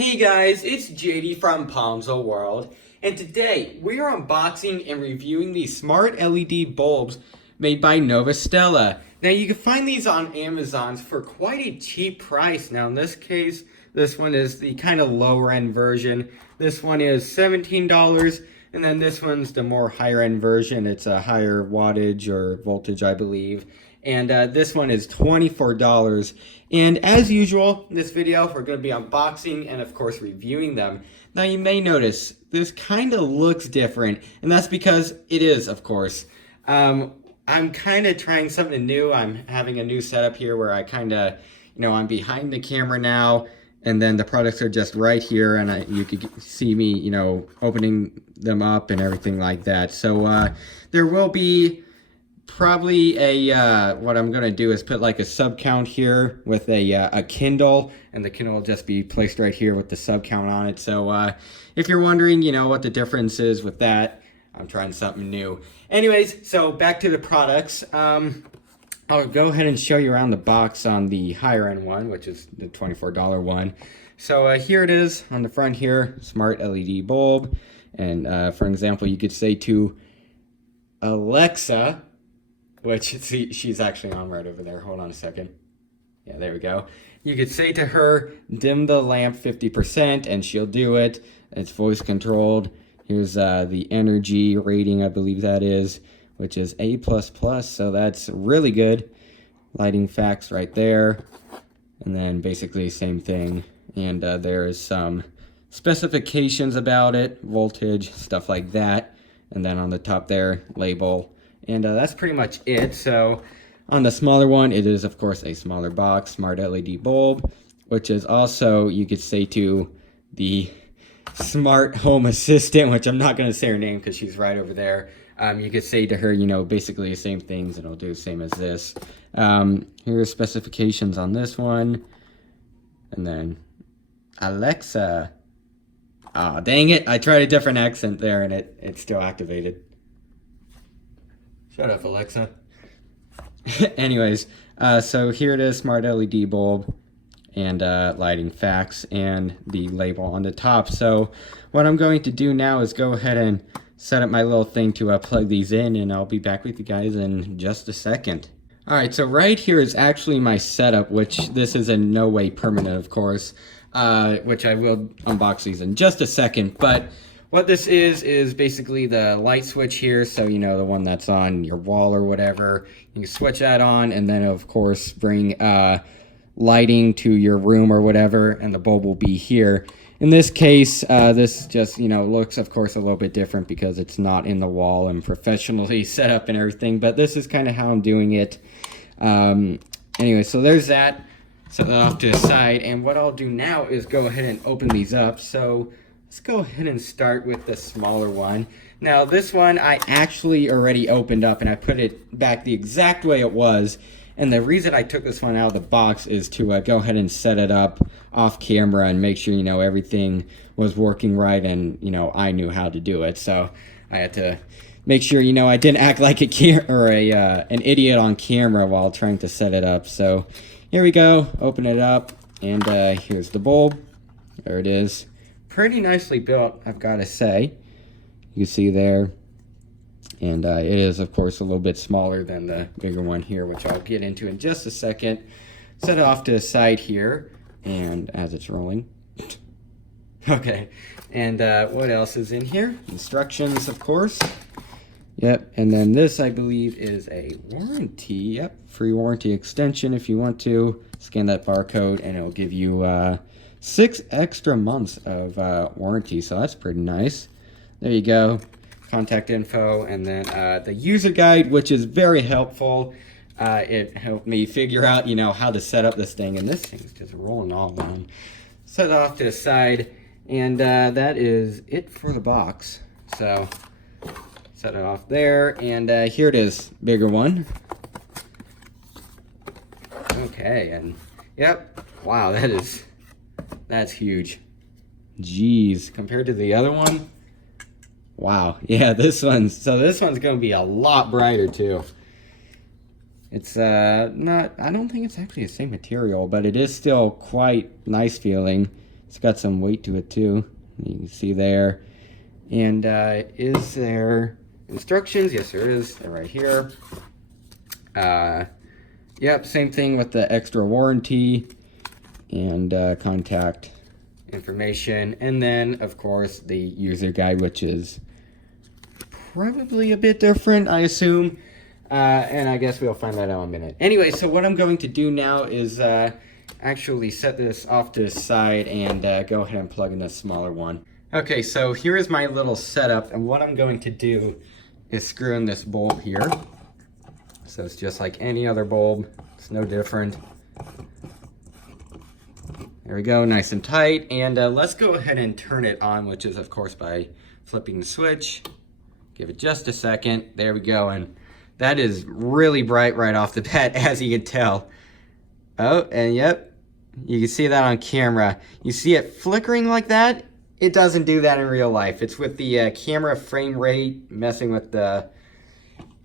Hey guys, it's JD from Palmsville World, and today we are unboxing and reviewing these smart LED bulbs made by Novostella. Now you can find these on Amazon for quite a cheap price. Now in this case, this one is the kind of lower end version. This one is $17, and then this one's the more higher end version. It's a higher wattage or voltage, I believe. And this one is $24. And as usual, in this video, we're going to be unboxing and of course reviewing them. Now you may notice this kind of looks different, and that's because it is, of course. I'm kind of trying something new. I'm having a new setup here where I kind of, I'm behind the camera now, and then the products are just right here, and you could see me, opening them up and everything like that. So there will be probably what I'm gonna do is put like a sub count here with a Kindle, and the Kindle will just be placed right here with the sub count on it. So if you're wondering, what the difference is with that, I'm trying something new. Anyways, so back to the products. I'll go ahead and show you around the box on the higher end one, which is the $24 one. So here it is on the front here, smart LED bulb. And for example, you could say to Alexa, which, see, she's actually on right over there. Hold on a second. Yeah, there we go. You could say to her, dim the lamp 50%, and she'll do it. It's voice controlled. Here's the energy rating, I believe that is, which is A++, so that's really good. Lighting facts right there. And then basically same thing. And there's some specifications about it, voltage, stuff like that. And then on the top there, label. And that's pretty much it. So on the smaller one, it is of course a smaller box, smart LED bulb, which is also, you could say to the smart home assistant, which I'm not going to say her name because she's right over there. You could say to her, basically the same things, and it'll do the same as this. Here are specifications on this one. And then Alexa. Ah, dang it. I tried a different accent there and it's still activated. Shut up, Alexa. Anyways, so here it is, smart LED bulb, and lighting facts, and the label on the top. So what I'm going to do now is go ahead and set up my little thing to plug these in, and I'll be back with you guys in just a second. Alright, so right here is actually my setup, which this is in no way permanent, of course, which I will unbox these in just a second, but what this is basically the light switch here, so the one that's on your wall or whatever. You can switch that on, and then of course bring lighting to your room or whatever, and the bulb will be here. In this case, this just looks of course a little bit different because it's not in the wall and professionally set up and everything, but this is kind of how I'm doing it. Anyway, so there's that. Set that off to the side, and what I'll do now is go ahead and open these up. So let's go ahead and start with the smaller one. Now this one I actually already opened up and I put it back the exact way it was. And the reason I took this one out of the box is to go ahead and set it up off camera and make sure, everything was working right, and, I knew how to do it. So I had to make sure, I didn't act like an idiot on camera while trying to set it up. So here we go, open it up, and here's the bulb. There it is. Pretty nicely built, I've got to say. You can see there. And it is, of course, a little bit smaller than the bigger one here, which I'll get into in just a second. Set it off to the side here, and as it's rolling. Okay, and what else is in here? Instructions, of course. Yep, and then this, I believe, is a warranty. Yep, free warranty extension if you want to. Scan that barcode, and it'll give you 6 extra months of warranty, so that's pretty nice. There you go. Contact info, and then the user guide, which is very helpful. It helped me figure out, how to set up this thing, and this thing's just rolling all down. Set it off to the side, and that is it for the box. So set it off there, and here it is, bigger one. Okay, and yep, wow, that's huge. Jeez, compared to the other one. Wow, yeah, this one's gonna be a lot brighter too. It's not, I don't think it's actually the same material, but it is still quite nice feeling. It's got some weight to it too. You can see there. And is there instructions? Yes, there is. They're right here. Yep, same thing with the extra warranty and contact information. And then, of course, the user guide, which is probably a bit different, I assume. And I guess we'll find that out in a minute. Anyway, so what I'm going to do now is actually set this off to the side and go ahead and plug in the smaller one. Okay, so here is my little setup, and what I'm going to do is screw in this bulb here. So it's just like any other bulb, it's no different. There we go, nice and tight, and let's go ahead and turn it on, which is of course by flipping the switch. Give it just a second, there we go, and that is really bright right off the bat, as you can tell. Oh, and yep, you can see that on camera. You see it flickering like that? It doesn't do that in real life. It's with the camera frame rate messing with the,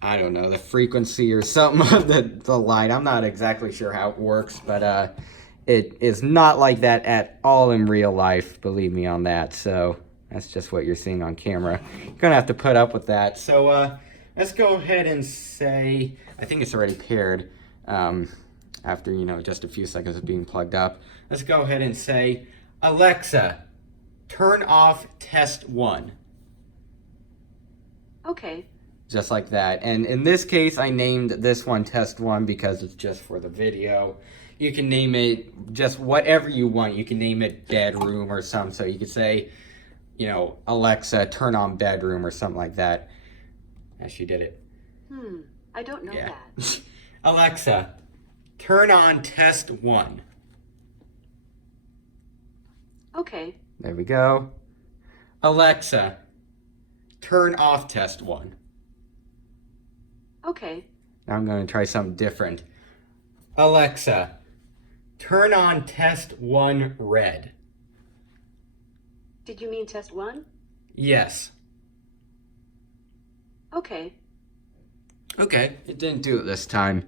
I don't know, the frequency or something of the light. I'm not exactly sure how it works, but it is not like that at all in real life, believe me on that. So that's just what you're seeing on camera. You're gonna have to put up with that. So let's go ahead and say, I think it's already paired after, you know, just a few seconds of being plugged up. Let's go ahead and say, Alexa, turn off test 1. Okay. Just like that. And in this case, I named this one test 1 because it's just for the video. You can name it just whatever you want. You can name it bedroom or something. So you could say, you know, Alexa, turn on bedroom or something like that. As she did it. I don't know that. Alexa, turn on test 1. Okay. There we go. Alexa, turn off test 1. Okay. Now I'm going to try something different. Alexa, turn on test 1 red. Did you mean test 1? Yes. Okay. Okay, it didn't do it this time.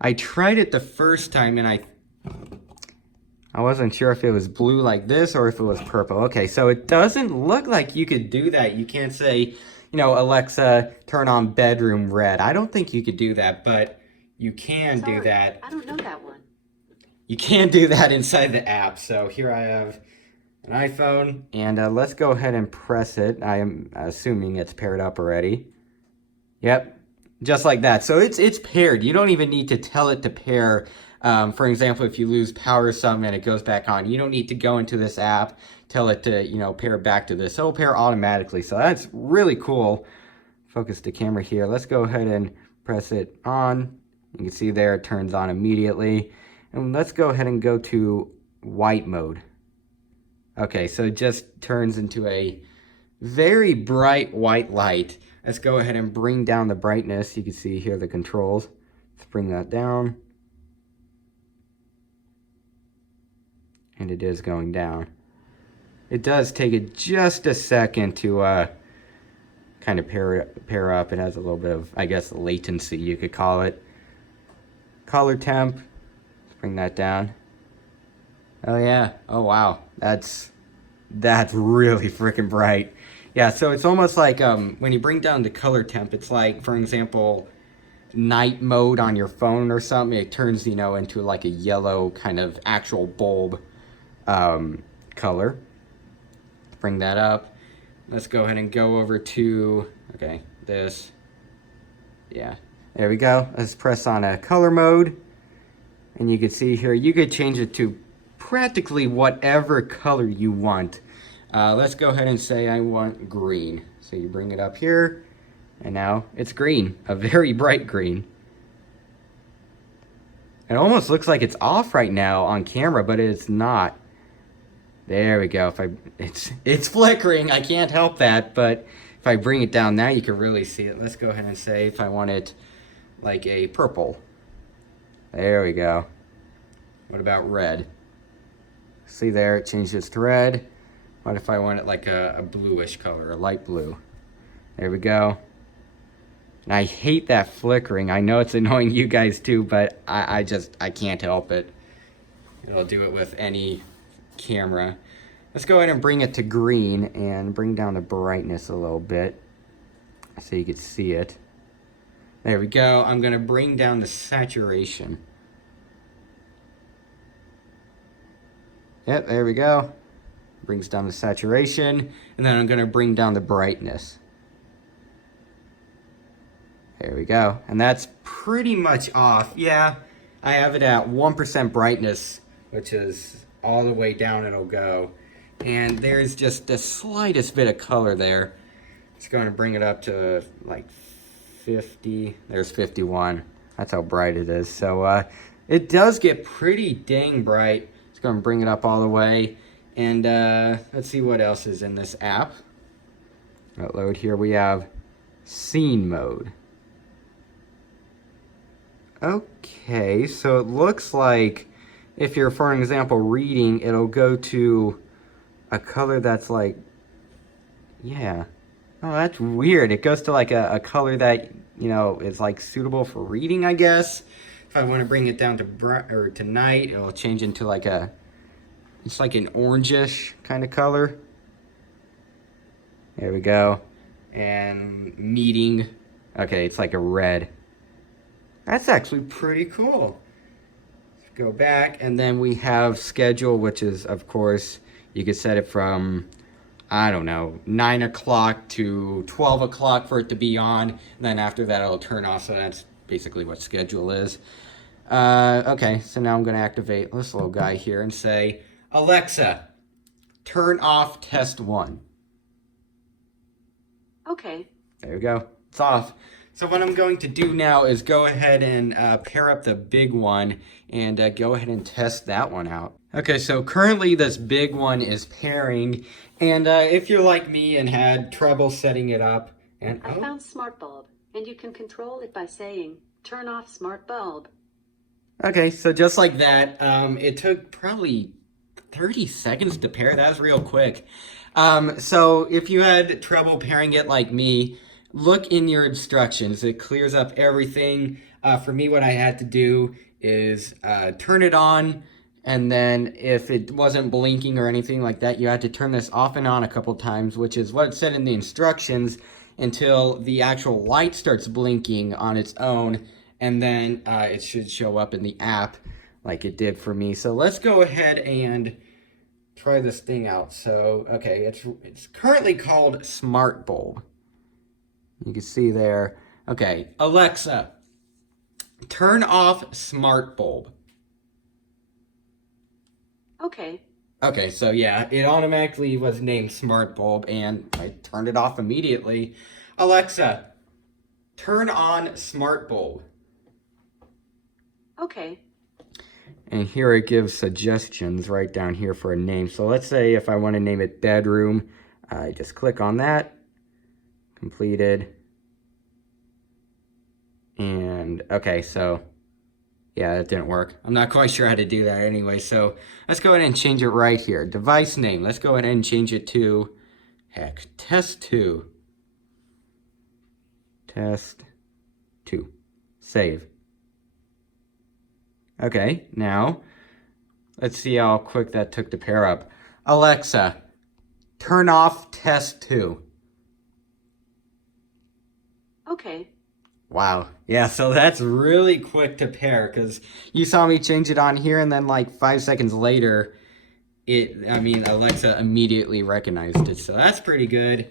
I tried it the first time and I wasn't sure if it was blue like this or if it was purple. Okay, so it doesn't look like you could do that. You can't say, you know, Alexa, turn on bedroom red. I don't think you could do that, but you can do that. I don't know that one. You can do that inside the app. So here I have an iPhone, and let's go ahead and press it. I am assuming it's paired up already. Yep, just like that. So it's paired. You don't even need to tell it to pair. For example, if you lose power or something and it goes back on, you don't need to go into this app, tell it to, you know, pair back to this. It'll pair automatically. So that's really cool. Focus the camera here. Let's go ahead and press it on. You can see there it turns on immediately. And let's go ahead and go to white mode. Okay, so it just turns into a very bright white light. Let's go ahead and bring down the brightness. You can see here the controls. Let's bring that down. And it is going down. It does take it just a second to kind of pair up. It has a little bit of, I guess, latency, you could call it. Color temp. Let's bring that down. Oh yeah. Oh wow. That's really freaking bright. Yeah, so it's almost like when you bring down the color temp, it's like, for example, night mode on your phone or something. It turns, you know, into like a yellow kind of actual bulb color. Bring that up. Let's go ahead and go over to, okay, this. Yeah, there we go. Let's press on a color mode. And you can see here, you could change it to practically whatever color you want. Let's go ahead and say I want green. So you bring it up here, and now it's green, a very bright green. It almost looks like it's off right now on camera, but it's not. There we go. It's flickering, I can't help that, but if I bring it down now, you can really see it. Let's go ahead and say if I want it like a purple. There we go. What about red? See there, it changes to red. What if I want it like a bluish color, a light blue? There we go. And I hate that flickering. I know it's annoying you guys too, but I can't help it. It'll do it with any camera. Let's go ahead and bring it to green and bring down the brightness a little bit so you can see it. There we go. I'm going to bring down the saturation. Yep, there we go. Brings down the saturation, and then I'm going to bring down the brightness. There we go. And that's pretty much off. Yeah, I have it at 1% brightness, which is all the way down it'll go. And there's just the slightest bit of color there. It's going to bring it up to like 50. There's 51. That's how bright it is. So it does get pretty dang bright. It's going to bring it up all the way. And let's see what else is in this app. Upload here. We have scene mode. Okay, so it looks like if you're, for an example, reading, it'll go to a color that's like, yeah. Oh, that's weird. It goes to like a color that, you know, is like suitable for reading, I guess. If I want to bring it down to night, it'll change into like it's like an orangish kind of color. There we go. And meeting, okay, it's like a red. That's actually pretty cool. Let's go back, and then we have schedule, which is, of course, you could set it from, I don't know, 9 o'clock to 12 o'clock for it to be on. And then after that, it'll turn off. So that's basically what schedule is. Okay, so now I'm going to activate this little guy here and say, Alexa, turn off test 1. Okay. There we go. It's off. So what I'm going to do now is go ahead and pair up the big one and go ahead and test that one out. Okay, so currently this big one is pairing, and if you're like me and had trouble setting it up, and I found smart bulb, and you can control it by saying, turn off smart bulb. Okay, so just like that, it took probably 30 seconds to pair. That was real quick. So if you had trouble pairing it like me, look in your instructions. It clears up everything. For me, what I had to do is turn it on, and then if it wasn't blinking or anything like that, you had to turn this off and on a couple times, which is what it said in the instructions, until the actual light starts blinking on its own, and then it should show up in the app like it did for me. So let's go ahead and try this thing out. So, okay, it's currently called Smart Bulb. You can see there. Okay, Alexa, turn off smart bulb. Okay. Okay, so yeah, it automatically was named smart bulb, and I turned it off immediately. Alexa, turn on smart bulb. Okay. And here it gives suggestions right down here for a name. So let's say if I want to name it bedroom, I just click on that. Completed. And okay, so yeah, that didn't work. I'm not quite sure how to do that anyway. So let's go ahead and change it right here. Device name. Let's go ahead and change it to, heck, test 2. Test 2. Save. Okay, now let's see how quick that took to pair up. Alexa, turn off test 2. Okay. Wow. Yeah, so that's really quick to pair, because you saw me change it on here, and then like 5 seconds later, Alexa immediately recognized it. So that's pretty good.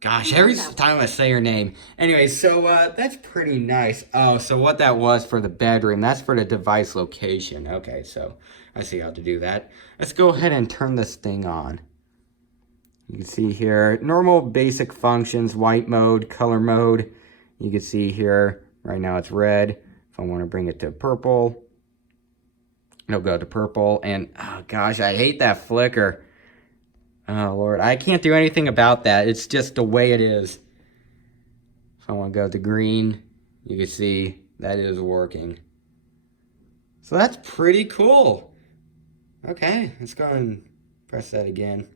Gosh, every time I say her name. Anyway, so that's pretty nice. Oh, so what that was for the bedroom, that's for the device location. Okay, so I see how to do that. Let's go ahead and turn this thing on. You can see here, normal basic functions, white mode, color mode. You can see here, right now it's red. If I want to bring it to purple, it'll go to purple. And, oh gosh, I hate that flicker. Oh, Lord, I can't do anything about that. It's just the way it is. If I want to go to green, you can see that is working. So that's pretty cool. Okay, let's go and press that again.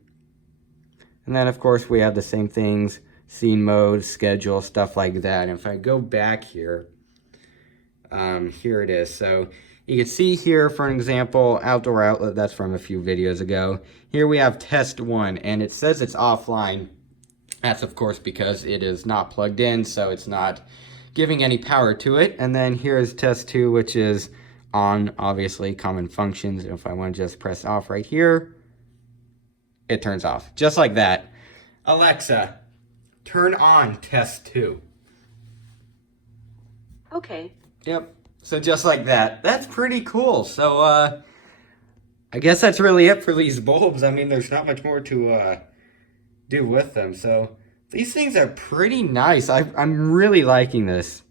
And then, of course, we have the same things, scene mode, schedule, stuff like that. And if I go back here, here it is. So You can see here, for an example, outdoor outlet, that's from a few videos ago. Here we have test 1, and it says it's offline. That's, of course, because it is not plugged in, so it's not giving any power to it. And then here is test 2, which is on, obviously, common functions. If I want to just press off right here, it turns off, just like that. Alexa, turn on test 2. Okay. Yep. So just like that. That's pretty cool. So, I guess that's really it for these bulbs. I mean, there's not much more to do with them. So, these things are pretty nice. I'm really liking this.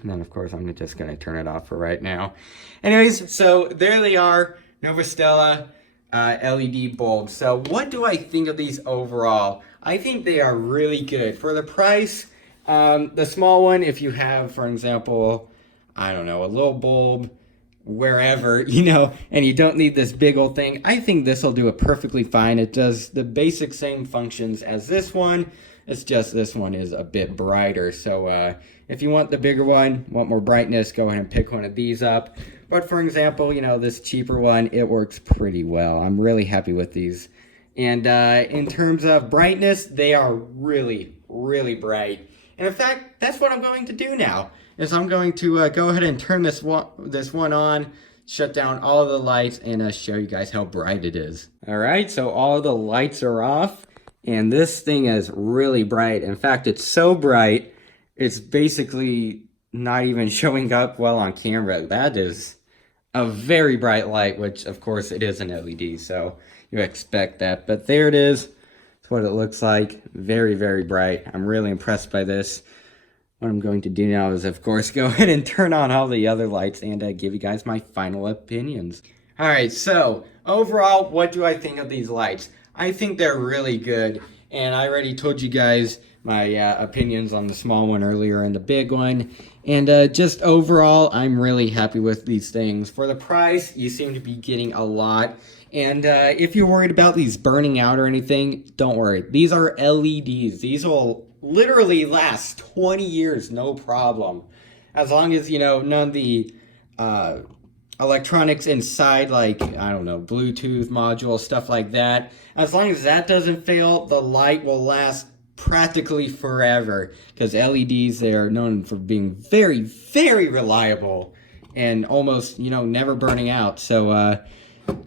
And then, of course, I'm just going to turn it off for right now. Anyways, so there they are. Novostella LED bulbs. So, what do I think of these overall? I think they are really good. For the price, the small one, if you have, for example, I don't know, a little bulb wherever, you know, and you don't need this big old thing, I think this will do it perfectly fine. It does the basic same functions as this one. It's just this one is a bit brighter. So if you want the bigger one, want more brightness, go ahead and pick one of these up. But for example, you know, this cheaper one, it works pretty well. I'm really happy with these. And in terms of brightness, they are really, really bright. And in fact, that's what I'm going to do now. Is I'm going to go ahead and turn this one on, shut down all of the lights, and show you guys how bright it is. All right, so all of the lights are off, and this thing is really bright. In fact, it's so bright, it's basically not even showing up well on camera. That is a very bright light, which of course it is an LED, so you expect that. But there it is. That's what it looks like. Very, very bright. I'm really impressed by this. What I'm going to do now is, of course, go ahead and turn on all the other lights and give you guys my final opinions. All right, so overall, what do I think of these lights? I think they're really good, and I already told you guys my opinions on the small one earlier and the big one. And just overall, I'm really happy with these things. For the price, you seem to be getting a lot. And if you're worried about these burning out or anything, don't worry. These are LEDs. These will literally last 20 years, no problem. As long as, you know, none of the electronics inside, like, I don't know, Bluetooth module, stuff like that. As long as that doesn't fail, the light will last practically forever. Because LEDs, they are known for being very, very reliable and almost, you know, never burning out. So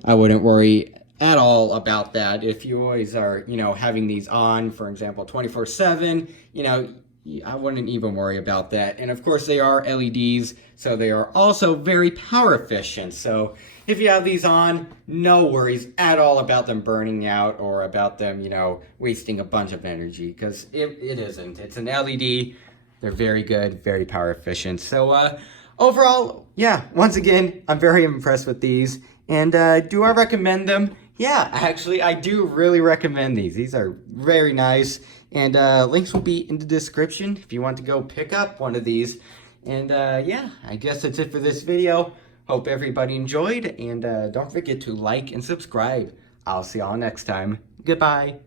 I wouldn't worry at all about that. If you always are, you know, having these on, for example, 24/7, you know, I wouldn't even worry about that. And of course they are LEDs, so they are also very power efficient. So if you have these on, no worries at all about them burning out or about them, you know, wasting a bunch of energy, because it isn't. It's an LED. They're very good, very power efficient. So overall, yeah, once again, I'm very impressed with these. And do I recommend them? Yeah, actually, I do really recommend these. These are very nice. And links will be in the description if you want to go pick up one of these. And yeah, I guess that's it for this video. Hope everybody enjoyed. And don't forget to like and subscribe. I'll see y'all next time. Goodbye.